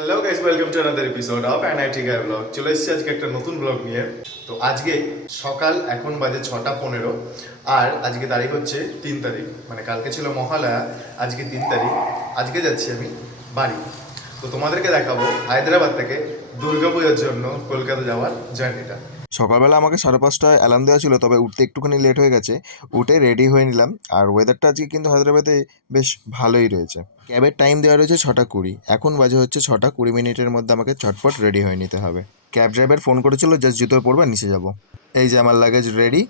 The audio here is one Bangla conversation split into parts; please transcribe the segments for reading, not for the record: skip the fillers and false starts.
Hello guys, welcome to another episode of NIT guy blog. চলে এসেছি আজকে একটা নতুন ব্লগ নিয়ে। তো আজকে সকাল এখন বাজে 6:15 আর আজকে তারিখ হচ্ছে 3 তারিখ, মানে কালকে ছিল মহালয়া, আজকে 3 তারিখ। আজকে যাচ্ছি আমি বাড়ি। তো তোমাদেরকে দেখাবো হায়দ্রাবাদ থেকে দুর্গাপূজার জন্য কলকাতা যাওয়ার জার্নিটা। সকালবেলা আমাকে 5:30টায় অ্যালার্ম দেওয়া ছিল, তবে উঠতে একটুখানি লেট হয়ে গেছে। উঠে রেডি হয়ে নিলাম। আর ওয়েদারটা আজকে কিন্তু হায়দ্রাবাদে বেশ ভালোই রয়েছে। ক্যাবের টাইম দেওয়া রয়েছে 6:20। এখন বাজে হচ্ছে 6:20 মধ্যে আমাকে ঝটপট রেডি হয়ে নিতে হবে। ক্যাব ড্রাইভার ফোন করেছিল, জাস্ট জুতো পরবো নিচে যাব। এই যে আমার লাগেজ রেডি।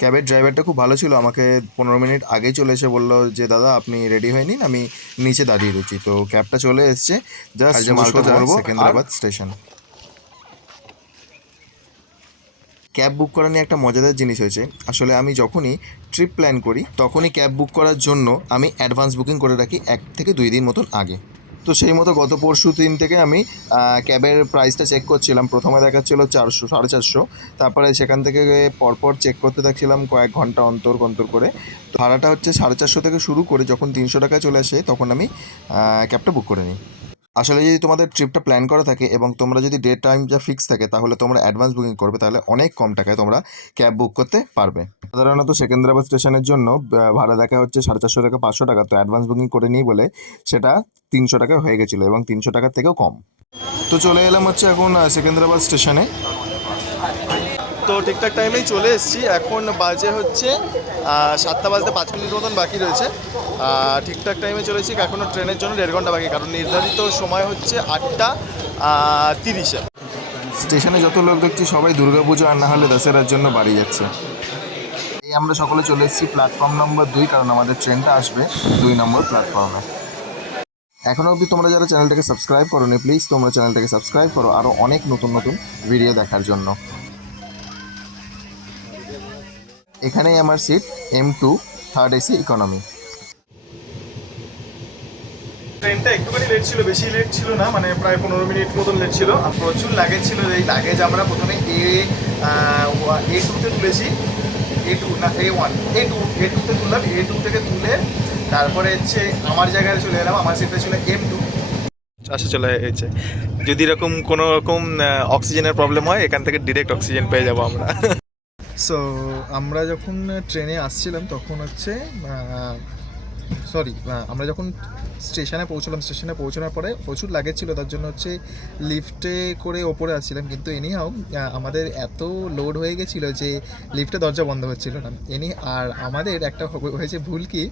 ক্যাবের ড্রাইভারটা খুব ভালো ছিল, আমাকে 15 মিনিট আগেই চলে এসে বললো যে দাদা আপনি রেডি হয়ে নিন, আমি নিচে দাঁড়িয়ে রয়েছি। তো ক্যাবটা চলে এসছে, জাস্ট যে মালটা বলবো সেকেন্দ্রাবাদ স্টেশন। ক্যাব বুক করা নিয়ে একটা মজাদার জিনিস হয়েছে। আসলে আমি যখনই ট্রিপ প্ল্যান করি তখনই ক্যাব বুক করার জন্য আমি অ্যাডভান্স বুকিং করে রাখি 1 থেকে 2 দিন মতন আগে। তো সেই মতো গত পরশু দিন থেকে আমি ক্যাবের প্রাইসটা চেক করছিলাম। প্রথমে দেখাচ্ছিল 400, 450। তারপরে সেখান থেকে পরপর চেক করতে থাকছিলাম কয়েক ঘন্টা অন্তর অন্তর করে। তো ভাড়াটা হচ্ছে 450 থেকে শুরু করে যখন 300 টাকায় চলে আসে তখন আমি ক্যাবটা বুক করে নিই। আসলে যদি তোমাদের ট্রিপটা প্ল্যান করা থাকে এবং তোমরা যদি ডেট টাইম যা ফিক্স থাকে তাহলে তোমরা অ্যাডভান্স বুকিং করবে, তাহলে অনেক কম টাকায় তোমরা ক্যাব বুক করতে পারবে। সাধারণত সেকেন্দ্রাবাদ স্টেশনের জন্য ভাড়া দেখা হচ্ছে 450 থেকে 500 টাকা। তো অ্যাডভান্স বুকিং করে নিই বলে সেটা 300 টাকা হয়ে গেছিলো এবং 300 টাকার থেকেও কম। তো চলে এলাম হচ্ছে এখন সেকেন্দ্রাবাদ স্টেশনে। তো ঠিকঠাক টাইমেই চলে এসেছি। এখন বাজে হচ্ছে 7:05 মতন বাকি রয়েছে। ঠিকঠাক টাইমে চলেছি। এখনও ট্রেনের জন্য 1.5 ঘন্টা বাকি, কারণ নির্ধারিত সময় হচ্ছে 8:30। স্টেশনে যত লোক দেখছি সবাই দুর্গাপুজো আর না হলে দশেরার জন্য বাড়ি যাচ্ছে। এই আমরা সকলে চলে এসেছি প্ল্যাটফর্ম নম্বর 2, কারণ আমাদের ট্রেনটা আসবে 2 নম্বর প্ল্যাটফর্মে। এখনও অবধি তোমরা যারা চ্যানেলটাকে সাবস্ক্রাইব করো নি, প্লিজ তোমরা চ্যানেলটাকে সাবস্ক্রাইব করো আরও অনেক নতুন নতুন ভিডিও দেখার জন্য। এখানেই আমার seat M2 third AC economy. ট্রেনটা একটুখানি লেট ছিল, বেশি লেট ছিল না, মানে প্রায় 15 মিনিট মতন লেট ছিল। আর প্রচুর লাগেজ ছিল। এই লাগেজ আমরা প্রথমে A2-তে তুলেছি। A2 না A1, A2-তে তুললাম। A2 থেকে তুলে তারপরে হচ্ছে আমার জায়গায় চলে এলাম। আমার সিটটা ছিল M2। আচ্ছা, চলে এসেছে। যদি এরকম কোনো রকম অক্সিজেনের প্রবলেম হয়, এখান থেকে ডিরেক্ট অক্সিজেন পেয়ে যাবো আমরা। সো আমরা যখন ট্রেনে আসছিলাম তখন হচ্ছে আমরা যখন স্টেশনে পৌঁছানোর পরে প্রচুর লাগেজ ছিল, তার জন্য হচ্ছে লিফটে করে ওপরে আসছিলাম। কিন্তু এনিহাও আমাদের এত লোড হয়ে গেছিলো যে লিফটে দরজা বন্ধ হচ্ছিল না। আর আমাদের একটা হয়েছে ভুল কি,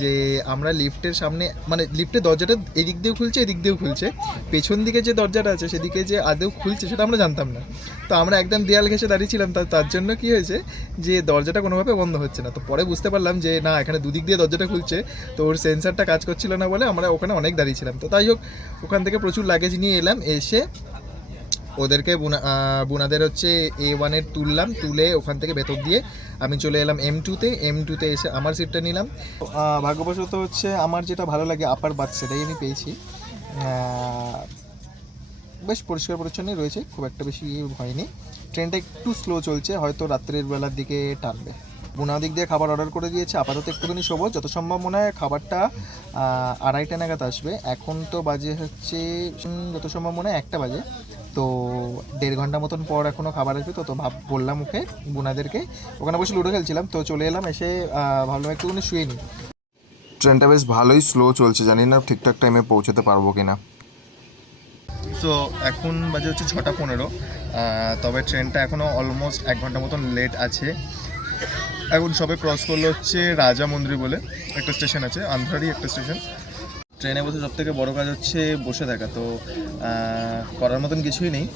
যে আমরা লিফটের সামনে, মানে লিফটের দরজাটা এদিক দিয়েও খুলছে এদিক দিয়েও খুলছে, পেছন দিকে যে দরজাটা আছে সেদিকে যে আদৌ খুলছে সেটা আমরা জানতাম না। তো আমরা একদম দেয়াল ঘেঁষে দাঁড়িয়েছিলাম। তার জন্য কি হয়েছে যে দরজাটা কোনোভাবে বন্ধ হচ্ছে না। তো পরে বুঝতে পারলাম যে না, এখানে দুদিক দিয়ে দরজাটা খুলছে, তো ওর সেন্সারটা কাজ করছিল না বলে আমরা ওখানে অনেক দাঁড়িয়েছিলাম। তো তাই হোক, ওখান থেকে প্রচুর লাগেজ নিয়ে এলাম। এসে ওদেরকে বুনাদের হচ্ছে A1-এর তুললাম, তুলে ওখান থেকে ভেতর দিয়ে আমি চলে এলাম M2-তে এসে আমার সিটটা নিলাম। ভাগ্যবশত হচ্ছে আমার যেটা ভালো লাগে আপার বাথ, সেটাই আমি পেয়েছি। বেশ পরিষ্কার পরিচ্ছন্নই রয়েছে, খুব একটা বেশি হয়নি। ট্রেনটা একটু স্লো চলছে, হয়তো রাত্রের বেলার দিকে টানবে। বুনা দিক দিয়ে খাবার অর্ডার করে দিয়েছে। আপাতত একটুখানি শোবো, যত সম্ভব মনে হয় খাবারটা 2:30 নাগাদ আসবে। এখন তো বাজে হচ্ছে যত সম্ভব মনে হয় 1টা বাজে। তো 1.5 ঘন্টা মতন পর এখনও খাবার আসবে। তো বললাম ওকে, বুনাদেরকে, ওখানে বসে লুডো খেলছিলাম। তো চলে এলাম, এসে ভাবলাম একটুখানি শুয়ে নিই। ট্রেনটা বেশ ভালোই স্লো চলছে, জানি না ঠিকঠাক টাইমে পৌঁছাতে পারবো কিনা। সো এখন বাজে হচ্ছে 6:15। তবে ট্রেনটা এখনও অলমোস্ট 1 ঘন্টা মতন লেট আছে। এখন সবে ক্রস করলো হচ্ছে রাজা মন্দির বলে একটা স্টেশন আছে, আন্ধ্রারই একটা স্টেশন। ট্রেনে বসে সবথেকে বড় কাজ হচ্ছে বসে থাকা। তো করার মতন কিছুই নেই।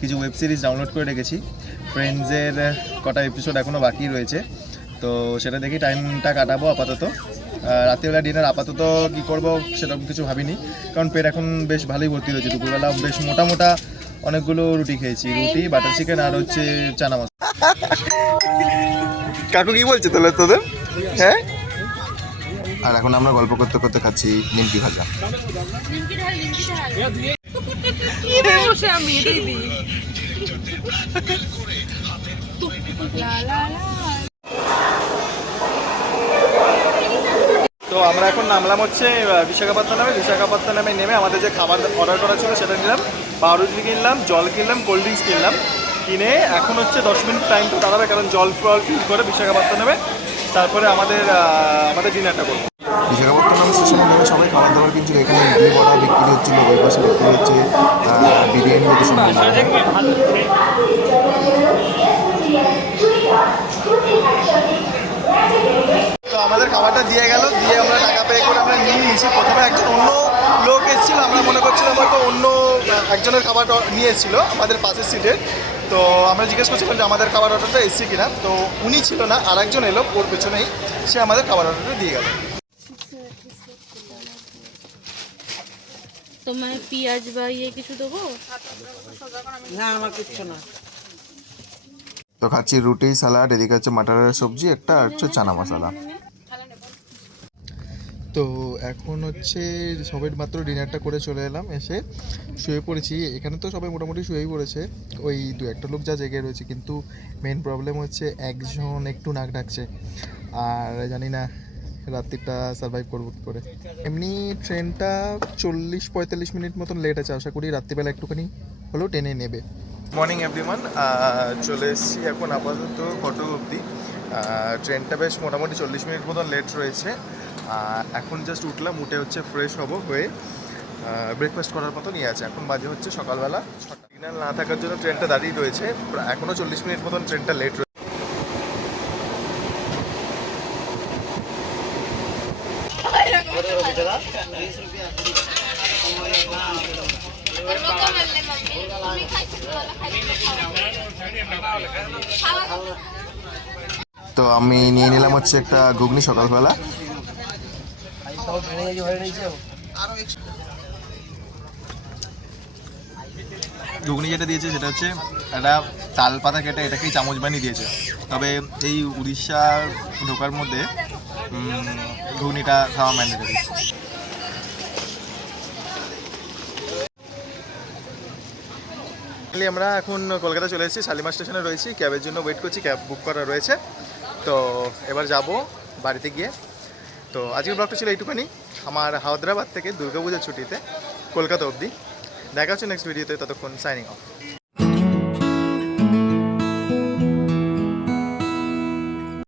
কিছু ওয়েব সিরিজ ডাউনলোড করে রেখেছি। ফ্রেন্ডসের কটা এপিসোড এখনও বাকি রয়েছে, তো সেটা দেখি টাইমটা কাটাবো আপাতত। রাত্রিবেলা ডিনার আপাতত কী করবো সেরকম কিছু ভাবিনি, কারণ পেট এখন বেশ ভালোই ভর্তি হয়েছে। দুপুরবেলা বেশ মোটা অনেকগুলো রুটি খেয়েছি, রুটি, বাটার চিকেন আর হচ্ছে চানা মশলা। কাকু কি বলছে তাহলে তোদের? হ্যাঁ, আর এখন আমরা গল্প করতে করতে খাচ্ছি নিমকি ভাজা। তো আমরা এখন নামলাম হচ্ছে বিশাখাপত্তনমে নেমে আমাদের যে খাবার অর্ডার করা ছিল সেটা নিলাম, পাউরুটি কিনলাম, জল কিনলাম, কোল্ড ড্রিঙ্কস কিনলাম, কিনে এখন হচ্ছে 10 মিনিট টাইম তো দাঁড়াবে, কারণ জল ফল ফিল করে বিশাখাপত্তনমে তারপরে আমাদের ডিনারটা করবো। বিশাখাপত্তনম স্টেশনে নেমে সবাই খাবার দাবার কিনছিল। এখানে ইডলি বড়া বিক্রি হচ্ছিল, ওই পাশে বিক্রি হচ্ছে বিরিয়ানি হতে তো আমাদের খাবারটা দিয়ে গেল, দিয়ে আমরা টাকা পে করে আমরা নিয়ে নিয়েছি। প্রথমে একজন অন্য লোক এসেছিল, আমরা মনে করছিলাম হয়তো অন্য একজনের খাবারটা নিয়ে এসেছিল আমাদের পাশের সিটে। তো আমরা জিজ্ঞেস করছিলাম যে আমাদের খাবার অর্ডারটা এসেছে কিনা, তো উনি ছিল না, আর একজন এলো ওর পেছনেই, সে আমাদের খাবার অর্ডারটা দিয়ে গেল। তোমার পেঁয়াজ বা ইয়ে কিছু দেবো? না আমার কিচ্ছু না। তো খাচ্ছি রুটি, স্যালাড, এদিকে হচ্ছে মাটারের সবজি একটা, আর হচ্ছে চানা মশলা। তো এখন হচ্ছে সবাই মাত্র ডিনারটা করে চলে এলাম, এসে শুয়ে পড়েছি। এখানে তো সবাই মোটামুটি শুয়েই পড়েছে, ওই দু একটা লোক যা জেগে রয়েছে, কিন্তু মেন প্রবলেম হচ্ছে একজন একটু নাক ডাকছে, আর জানি না রাত্রিটা সার্ভাইভ করবো কী করে। এমনি ট্রেনটা 40-45 মিনিট মতন লেট আছে, আশা করি রাত্রিবেলা একটুখানি হলেও টেনে নেবে। মর্নিং এভরিওয়ান, চলে এসেছি এখন আপাতত কটক অবধি। ট্রেনটা বেশ মোটামুটি 40 মিনিট মতন লেট রয়েছে। এখন জাস্ট উঠলাম, উঠে হচ্ছে ফ্রেশ হব, হয়ে ব্রেকফাস্ট করার মতো নিয়ে আছে। এখন বাজে হচ্ছে সকালবেলা 6টা। সিগন্যাল না থাকার জন্য ট্রেনটা দাঁড়িয়ে রয়েছে, এখনও 40 মিনিট মতন ট্রেনটা লেট রয়েছে। তো আমি নিয়ে নিলাম হচ্ছে একটা ঘুগনি সকালবেলা। ঘুগনি যেটা দিয়েছে সেটা হচ্ছে একটা তাল পাতা কেটে এটাকেই চামচ বানিয়ে দিয়েছে, তবে এই উড়িষ্যার ঢোকার মধ্যে ঘুগনিটা খাওয়া ম্যান্ডেটরি। আমরা এখন কলকাতা চলে এসেছি, শালিমার স্টেশনে রয়েছি, ক্যাবের জন্য ওয়েট করছি, ক্যাব বুক করা রয়েছে। তো এবার যাব বাড়িতে গিয়ে। তো আজকের ব্লগটা ছিল এইটুখানি, আমার হায়দ্রাবাদ থেকে দুর্গাপূজার ছুটিতে কলকাতা অবধি। দেখা হচ্ছে নেক্সট ভিডিওতে, ততক্ষণ সাইনিং অফ।